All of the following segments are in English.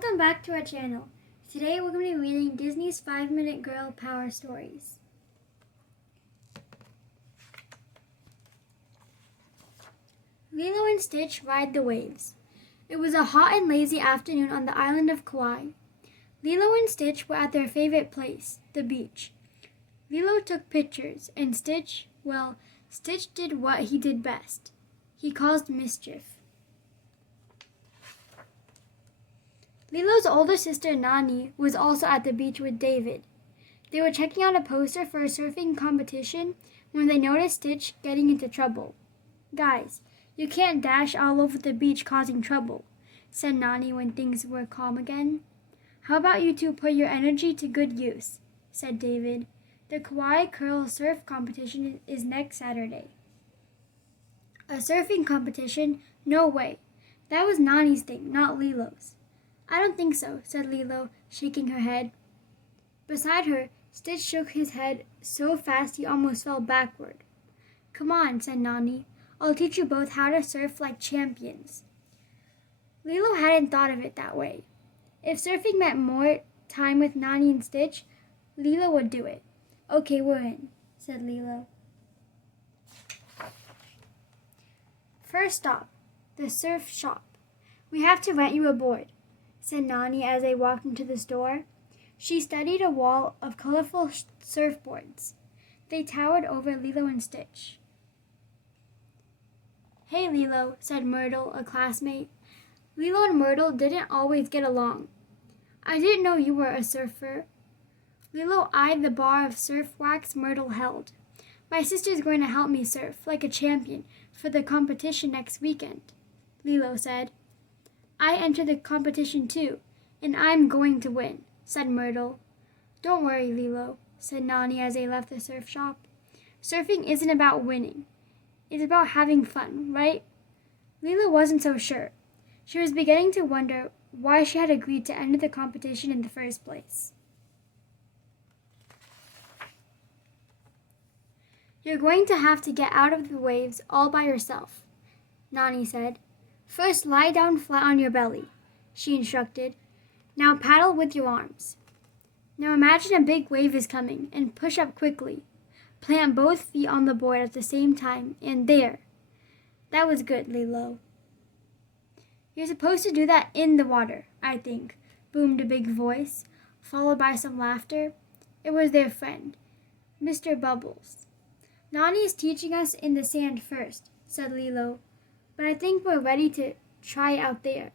Welcome back to our channel. Today we're going to be reading Disney's 5-Minute Girl Power Stories. Lilo and Stitch ride the waves. It was a hot and lazy afternoon on the island of Kauai. Lilo and Stitch were at their favorite place, the beach. Lilo took pictures, and Stitch did what he did best. He caused mischief. Lilo's older sister, Nani, was also at the beach with David. They were checking out a poster for a surfing competition when they noticed Stitch getting into trouble. "Guys, you can't dash all over the beach causing trouble," said Nani when things were calm again. "How about you two put your energy to good use," said David. "The Kauai Curl Surf Competition is next Saturday." "A surfing competition? No way. That was Nani's thing, not Lilo's." "I don't think so," said Lilo, shaking her head. Beside her, Stitch shook his head so fast he almost fell backward. "Come on," said Nani. "I'll teach you both how to surf like champions." Lilo hadn't thought of it that way. If surfing meant more time with Nani and Stitch, Lilo would do it. "Okay, we're in," said Lilo. First stop, the surf shop. "We have to rent you a board," said Nani as they walked into the store. She studied a wall of colorful surfboards. They towered over Lilo and Stitch. "Hey, Lilo," said Myrtle, a classmate. Lilo and Myrtle didn't always get along. "I didn't know you were a surfer." Lilo eyed the bar of surf wax Myrtle held. "My sister's going to help me surf like a champion for the competition next weekend," Lilo said. "I entered the competition too, and I'm going to win," said Myrtle. "Don't worry, Lilo," said Nani as they left the surf shop. "Surfing isn't about winning. It's about having fun, right?" Lilo wasn't so sure. She was beginning to wonder why she had agreed to enter the competition in the first place. "You're going to have to get out of the waves all by yourself," Nani said. "First, lie down flat on your belly," she instructed. "Now paddle with your arms. Now imagine a big wave is coming and push up quickly. Plant both feet on the board at the same time, and there. That was good, Lilo." "You're supposed to do that in the water, I think," boomed a big voice, followed by some laughter. It was their friend, Mr. Bubbles. "Nani is teaching us in the sand first," said Lilo. "But I think we're ready to try out there."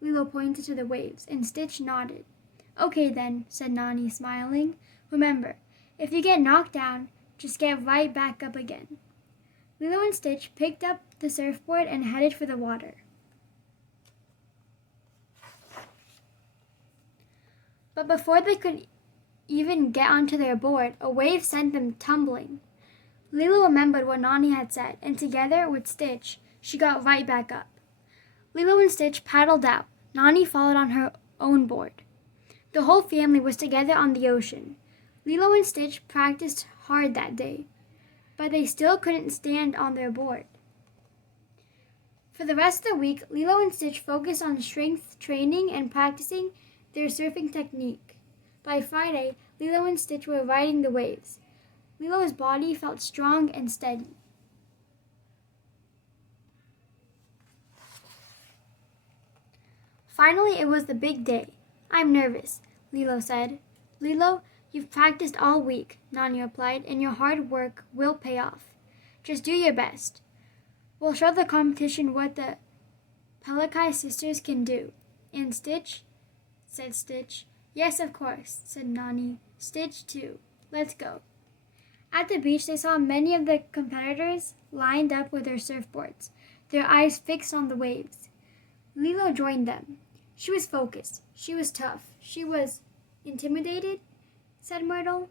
Lilo pointed to the waves, and Stitch nodded. "Okay then," said Nani, smiling. "Remember, if you get knocked down, just get right back up again." Lilo and Stitch picked up the surfboard and headed for the water. But before they could even get onto their board, a wave sent them tumbling. Lilo remembered what Nani had said, and together with Stitch, she got right back up. Lilo and Stitch paddled out. Nani followed on her own board. The whole family was together on the ocean. Lilo and Stitch practiced hard that day, but they still couldn't stand on their board. For the rest of the week, Lilo and Stitch focused on strength training and practicing their surfing technique. By Friday, Lilo and Stitch were riding the waves. Lilo's body felt strong and steady. Finally, it was the big day. "I'm nervous," Lilo said. "Lilo, you've practiced all week," Nani replied, "and your hard work will pay off. Just do your best. We'll show the competition what the Pelikai sisters can do." "And Stitch?" said Stitch. "Yes, of course," said Nani. "Stitch too. Let's go." At the beach, they saw many of the competitors lined up with their surfboards, their eyes fixed on the waves. Lilo joined them. She was focused. She was tough. She was intimidated, said Myrtle,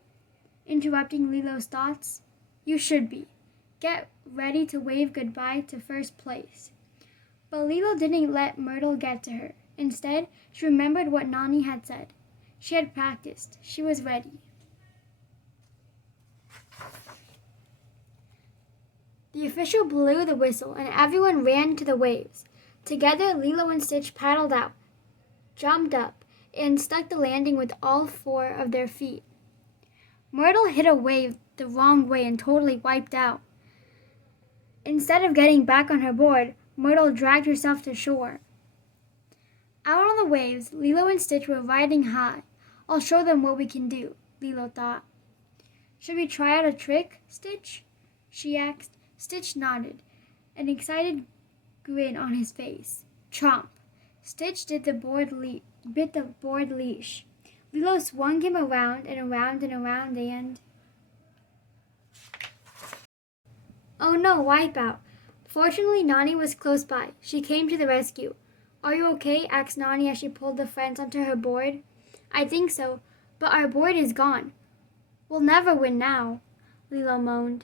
interrupting Lilo's thoughts. "You should be. Get ready to wave goodbye to first place." But Lilo didn't let Myrtle get to her. Instead, she remembered what Nani had said. She had practiced. She was ready. The official blew the whistle, and everyone ran to the waves. Together, Lilo and Stitch paddled out. jumped up, and stuck the landing with all 4 of their feet. Myrtle hit a wave the wrong way and totally wiped out. Instead of getting back on her board, Myrtle dragged herself to shore. Out on the waves, Lilo and Stitch were riding high. I'll show them what we can do, Lilo thought. Should we try out a trick, Stitch? She asked. Stitch nodded, an excited grin on his face. Chomp! Stitch bit the board leash. Lilo swung him around and around and around and... Oh no, Wipeout! Fortunately, Nani was close by. She came to the rescue. Are you okay? Asked Nani as she pulled the friends onto her board. I think so, but our board is gone. We'll never win now, Lilo moaned.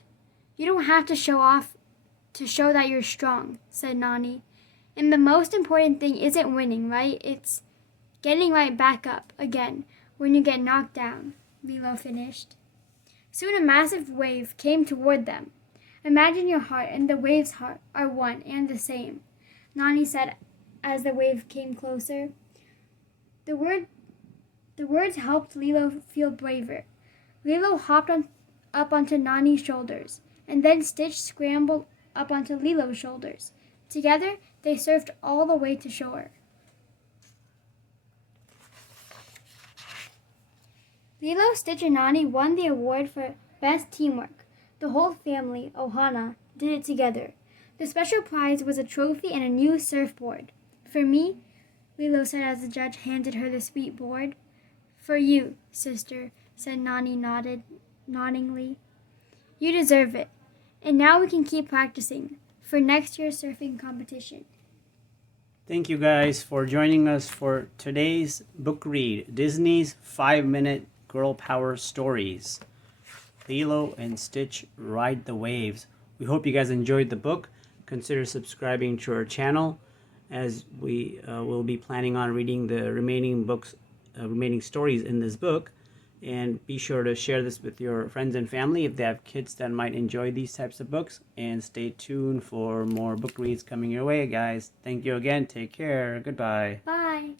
You don't have to show off to show that you're strong, said Nani. And the most important thing isn't winning, right? It's getting right back up again when you get knocked down, Lilo finished. Soon a massive wave came toward them. Imagine your heart and the wave's heart are one and the same, Nani said as the wave came closer. The words helped Lilo feel braver. Lilo hopped up onto Nani's shoulders, and then Stitch scrambled up onto Lilo's shoulders. Together, they surfed all the way to shore. Lilo, Stitch, and Nani won the award for Best Teamwork. The whole family, Ohana, did it together. The special prize was a trophy and a new surfboard. For me, Lilo said as the judge handed her the sweet board. For you, sister, said Nani noddingly. You deserve it. And now we can keep practicing for next year's surfing competition. Thank you guys for joining us for today's book read, Disney's 5-minute girl power stories. Lilo and Stitch Ride the Waves. We hope you guys enjoyed the book. Consider subscribing to our channel as we will be planning on reading the remaining stories in this book. And be sure to share this with your friends and family if they have kids that might enjoy these types of books. And stay tuned for more book reads coming your way, guys. Thank you again. Take care. Goodbye. Bye.